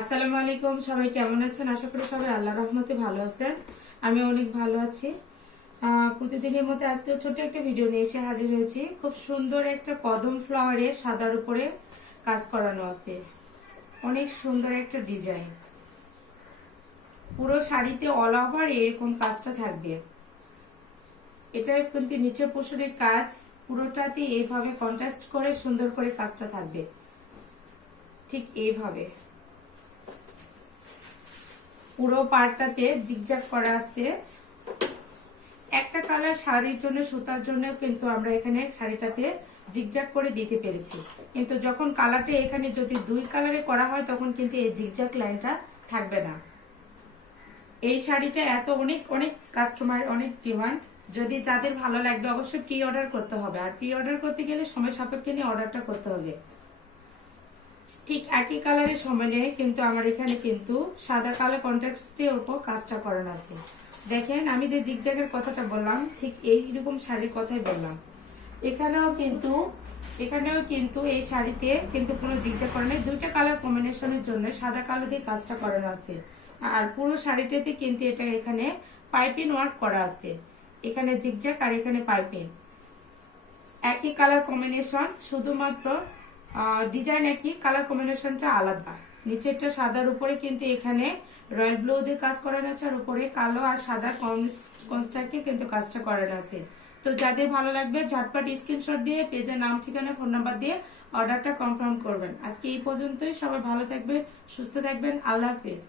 আসসালামু আলাইকুম। সবাই কেমন আছেন? আশা করি সবাই আল্লাহর রহমতে ভালো আছেন। আমি অনেক ভালো আছি। প্রতিদিনের মধ্যে আজকে ছোট একটা ভিডিও নিয়ে এসে হাজির হয়েছি। খুব সুন্দর একটা কদম ফ্লাওয়ারের সাদার উপরে কাজ করানো আছে। অনেক সুন্দর একটা ডিজাইন। পুরো শাড়িতে অল ওভার এরকম কাজটা থাকবে। এটা কিন্তু নিচের পোর্শনের কাজ পুরোটাতে এইভাবে কন্ট্রাস্ট করে সুন্দর করে কাজটা থাকবে, ঠিক এইভাবে। পুরো পাড়টাতে জিগজ্যাগ করা আছে। একটা কালার শাড়ির জন্য সুতার জন্য কিন্তু আমরা এখানে শাড়িটাতে জিগজ্যাগ করে দিতে পেরেছি, কিন্তু যখন কালারটা এখানে যদি দুই কালারে করা হয় তখন কিন্তু এই জিগজ্যাগ লাইনটা থাকবে না। এই শাড়িটা এত অনেক অনেক কাস্টমার অনেক ডিমান্ড। যদি যাদের ভালো লাগবে অবশ্যই প্রি অর্ডার করতে হবে, আর প্রি অর্ডার করতে গেলে সময় সাপেক্ষে নিয়ে অর্ডারটা করতে হবে। ঠিক একই কালারের সমানে কিন্তু আমার এখানে কিন্তু সাদা কালার কন্ট্রাস্টের উপর কাজটা করানো আছে। দেখেন, আমি যে জিগজ্যাগের কথাটা বললাম ঠিক এইরকম শাড়ির কথাই বললাম। এখানেও কিন্তু এই শাড়িতে কিন্তু কোনো জিগজ্যাগ করা নেই। দুইটা কালার কম্বিনেশনের জন্য সাদা কালো দিয়ে কাজটা করানো আছে। আর পুরো শাড়িটাতে কিন্তু এটা এখানে পাইপিং ওয়ার্ক করা আছে। এখানে জিগজ্যাগ আর এখানে পাইপিং, একই কালার কম্বিনেশন, শুধুমাত্র ডিজাইন একই, কালার কম্বিনেশনটা আলাদা। নিচেরটা সাদার উপরে কিন্তু এখানে রয়্যাল ব্লু দিয়ে কাজ করানো আছে, আর উপরে কালো আর সাদা কনস্ট্রাক্টে কিন্তু কাজটা করানো আছে। তো যাদের ভালো লাগবে ঝটপট স্ক্রিনশট দিয়ে পেজের নাম, ঠিকানা, ফোন নাম্বার দিয়ে অর্ডারটা কনফার্ম করবেন। আজকে এই পর্যন্তই। সবাই ভালো থাকবেন, সুস্থ থাকবেন। আল্লাহ হাফেজ।